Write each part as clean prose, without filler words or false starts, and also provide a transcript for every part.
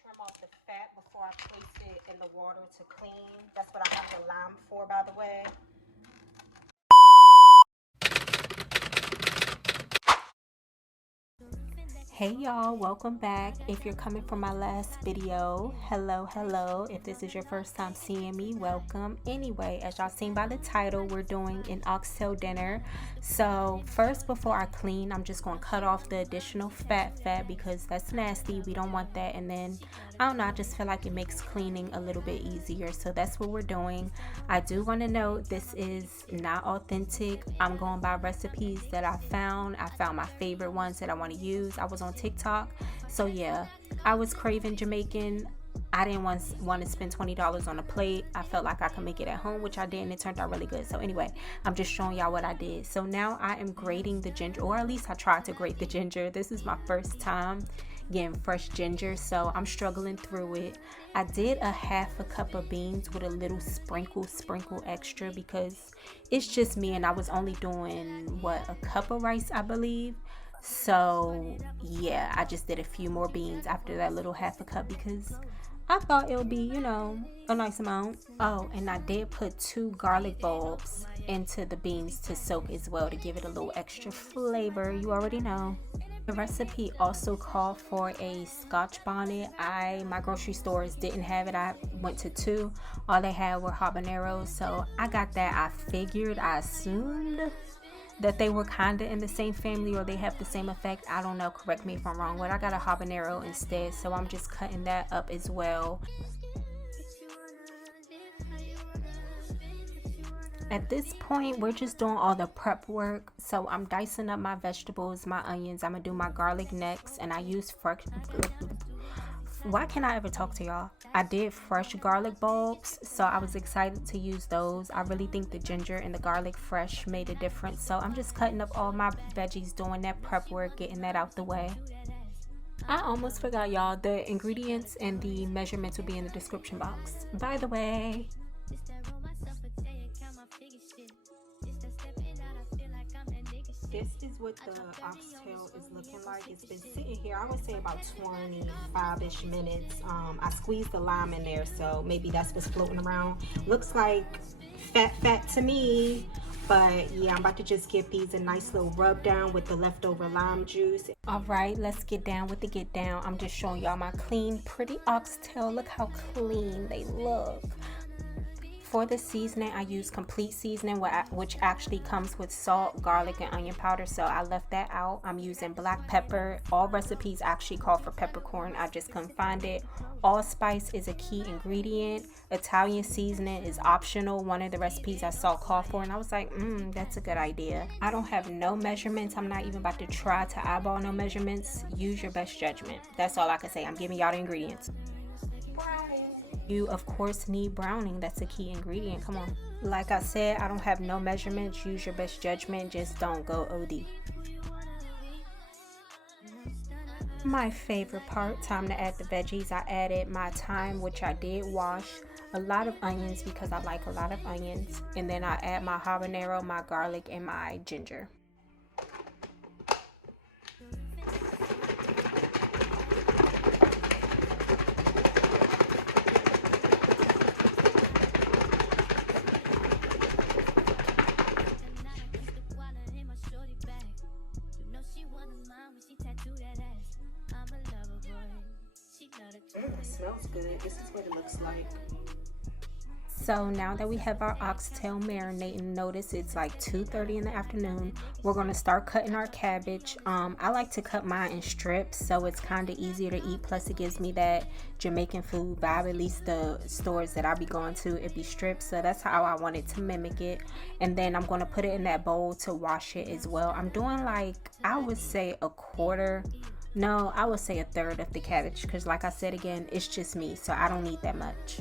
trim off the fat before I place it in the water to clean. That's what I have the lime for, by the way. Hey y'all, welcome back. If you're coming from my last video, hello. If this is your first time seeing me, welcome. Anyway, as y'all seen by the title, we're doing an oxtail dinner. So first, before I clean, I'm just going to cut off the additional fat because that's nasty. We don't want that. And then I don't know, I just feel like it makes cleaning a little bit easier. So that's what we're doing. I do want to note this is not authentic. I'm going by recipes that I found. I found my favorite ones that I want to use. I was on TikTok, so yeah, I was craving Jamaican. I didn't want to spend $20 on a plate. I felt like I could make it at home, which I did, and it turned out really good. So anyway, I'm just showing y'all what I did. So now I am grating the ginger, or at least I tried to grate the ginger. This is my first time getting fresh ginger, so I'm struggling through it. I did a half a cup of beans with a little sprinkle extra because it's just me, and I was only doing what, a cup of rice, I believe. So yeah, I just did a few more beans after that little half a cup because I thought it would be, you know, a nice amount. Oh, and I did put 2 garlic bulbs into the beans to soak as well to give it a little extra flavor. You already know. The recipe also called for a scotch bonnet. My grocery stores didn't have it. I went to 2. All they had were habaneros, so I got that. I assumed that they were kind of in the same family or they have the same effect. I don't know, correct me if I'm wrong, but I got a habanero instead, so I'm just cutting that up as well. At this point, we're just doing all the prep work. So I'm dicing up my vegetables, my onions. I'm gonna do my garlic next, and I use fresh. Why can't I ever talk to y'all? I did fresh garlic bulbs, so I was excited to use those. I really think the ginger and the garlic fresh made a difference. So I'm just cutting up all my veggies, doing that prep work, getting that out the way. I almost forgot, y'all. The ingredients and the measurements will be in the description box. By the way. This is what the oxtail is looking like. It's been sitting here, I would say about 25-ish minutes. I squeezed the lime in there, so maybe that's what's floating around. Looks like fat to me, but yeah, I'm about to just give these a nice little rub down with the leftover lime juice. All right, let's get down with the get down. I'm just showing y'all my clean, pretty oxtail. Look how clean they look. For the seasoning, I use complete seasoning, which actually comes with salt, garlic, and onion powder, so I left that out. I'm using black pepper. All recipes actually call for peppercorn. I just couldn't find it. Allspice is a key ingredient. Italian seasoning is optional. One of the recipes I saw called for, and I was like, that's a good idea. I don't have no measurements. I'm not even about to try to eyeball no measurements. Use your best judgment. That's all I can say. I'm giving y'all the ingredients. You of course need browning. That's a key ingredient. Come on. Like I said, I don't have no measurements. Use your best judgment. Just don't go OD. My favorite part, time to add the veggies. I added my thyme, which I did wash, a lot of onions because I like a lot of onions, and then I add my habanero, my garlic, and my ginger. It smells good. This is what it looks like. So now that we have our oxtail marinating, notice it's like 2:30 in the afternoon. We're going to start cutting our cabbage. I like to cut mine in strips, so it's kind of easier to eat. Plus it gives me that Jamaican food vibe. At least the stores that I be going to, it be strips. So that's how I wanted to mimic it. And then I'm going to put it in that bowl to wash it as well. I'm doing like, I would say a quarter. No, I would say a third of the cabbage because like I said again, it's just me, so I don't need that much.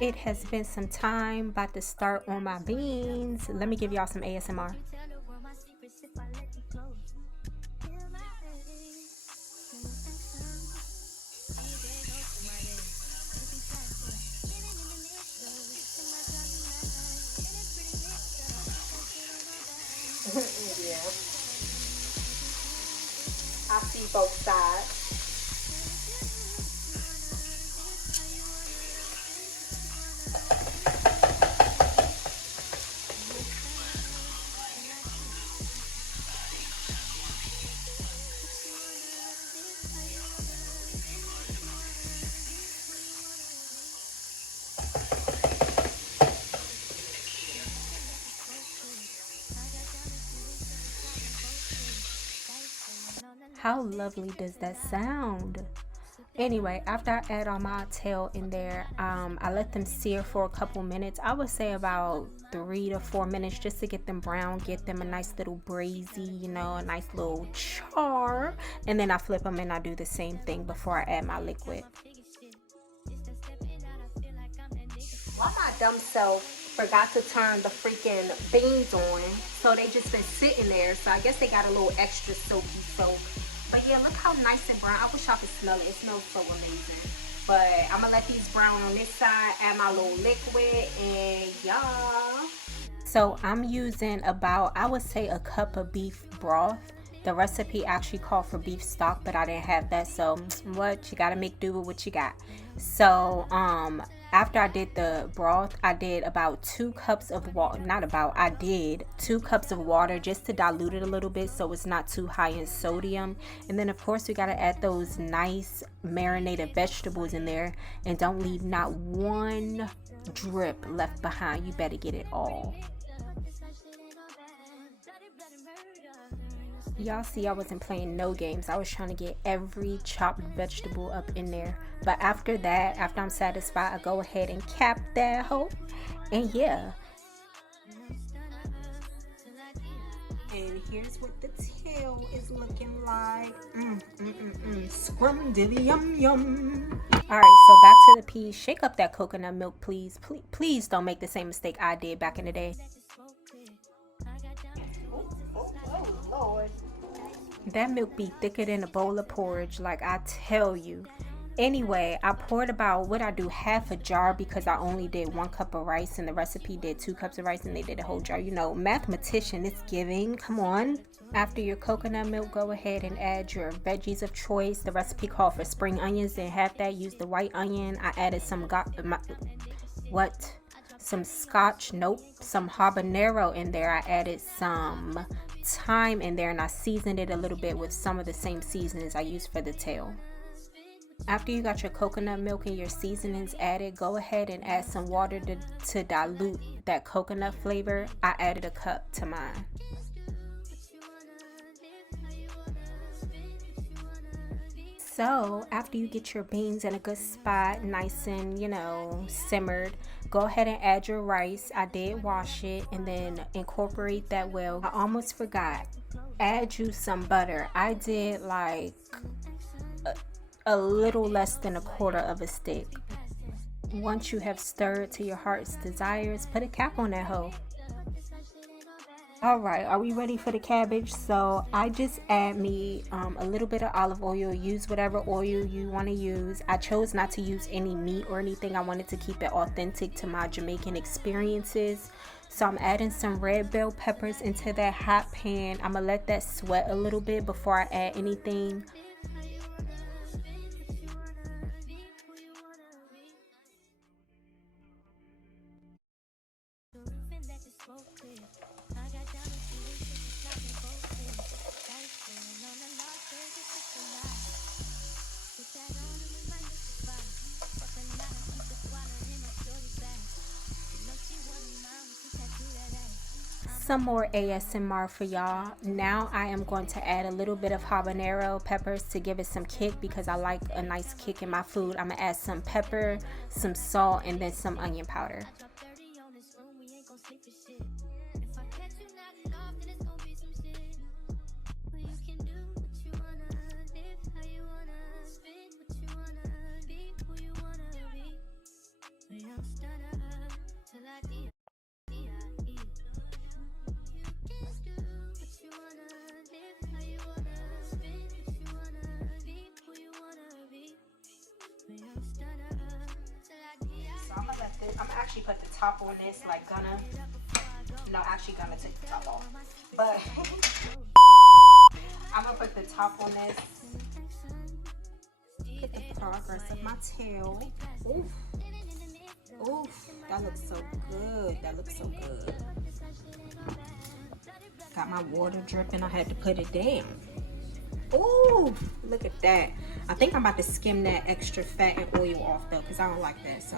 It has been some time, about to start on my beans. Let me give y'all some ASMR. Yeah. I see both sides. How lovely does that sound? Anyway, after I add all my tail in there, I let them sear for a couple minutes. I would say about 3 to 4 minutes just to get them brown, get them a nice little braisy, you know, a nice little char. And then I flip them and I do the same thing before I add my liquid. Well, my dumb self forgot to turn the freaking beans on, so they just been sitting there. So I guess they got a little extra soaky soak. But yeah, look how nice and brown. I wish y'all could smell it. It smells so amazing. But I'm gonna let these brown on this side, add my little liquid, and y'all. So I'm using about, I would say, a cup of beef broth. The recipe actually called for beef stock, but I didn't have that, so what, you gotta make do with what you got. So after I did the broth, I did about 2 cups of water. I did 2 cups of water just to dilute it a little bit so it's not too high in sodium. And then of course we gotta add those nice marinated vegetables in there, and don't leave not one drip left behind. You better get it all. Y'all see I wasn't playing no games. I was trying to get every chopped vegetable up in there. But after that, after I'm satisfied, I go ahead and cap that hoe. And yeah. And here's what the tail is looking like. Scrum-dilly yum yum. Alright, so back to the peas. Shake up that coconut milk, please. Please don't make the same mistake I did back in the day. Oh Lord. That milk be thicker than a bowl of porridge, like I tell you. Anyway, I poured about, what I do, half a jar because I only did 1 cup of rice and the recipe did 2 cups of rice and they did a whole jar. You know, mathematician, it's giving. Come on. After your coconut milk, go ahead and add your veggies of choice. The recipe called for spring onions. Didn't have that. Use the white onion. I added some scotch, some habanero in there. I added some thyme in there, and I seasoned it a little bit with some of the same seasonings I used for the tail. After you got your coconut milk and your seasonings added, go ahead and add some water to dilute that coconut flavor. I added a cup to mine. So after you get your beans in a good spot, nice and, you know, simmered, go ahead and add your rice. I did wash it and then incorporate that well. I almost forgot. Add you some butter. I did like a little less than 1/4 of a stick. Once you have stirred to your heart's desires, put a cap on that hoe. Alright, are we ready for the cabbage? So I just add me a little bit of olive oil. Use whatever oil you want to use. I chose not to use any meat or anything. I wanted to keep it authentic to my Jamaican experiences. So I'm adding some red bell peppers into that hot pan. I'm gonna let that sweat a little bit before I add anything. Some more ASMR for y'all. Now I am going to add a little bit of habanero peppers to give it some kick because I like a nice kick in my food. I'm gonna add some pepper, some salt, and then some onion powder. I'm actually put the top on this, like gonna take the top off, but I'm gonna put the top on this. Look at the progress of my tail. Oof. Oof. That looks so good. That looks so good. Got my water dripping. I had to put it down. Ooh, look at that. I think I'm about to skim that extra fat and oil off though, because I don't like that. So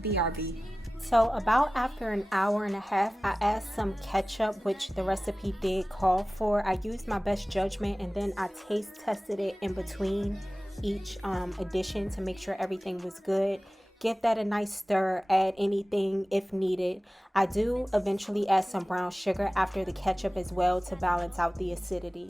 BRB. So about after an hour and a half, I add some ketchup, which the recipe did call for. I used my best judgment, and then I taste tested it in between each addition to make sure everything was good. Give that a nice stir, add anything if needed. I do eventually add some brown sugar after the ketchup as well to balance out the acidity.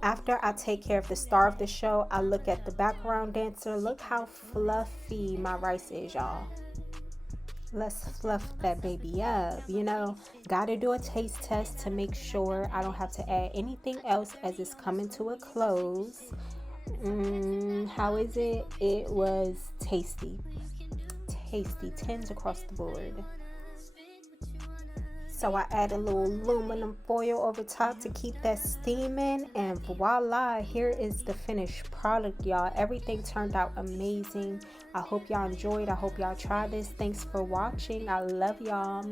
After I take care of the star of the show, I look at the background dancer. Look how fluffy my rice is, y'all. Let's fluff that baby up, you know. Gotta do a taste test to make sure I don't have to add anything else as it's coming to a close. How is it? It was tasty. Tasty. 10s across the board. So I add a little aluminum foil over top to keep that steaming, and voila, here is the finished product, y'all. Everything turned out amazing. I hope y'all enjoyed. I hope y'all try this. Thanks for watching. I love y'all.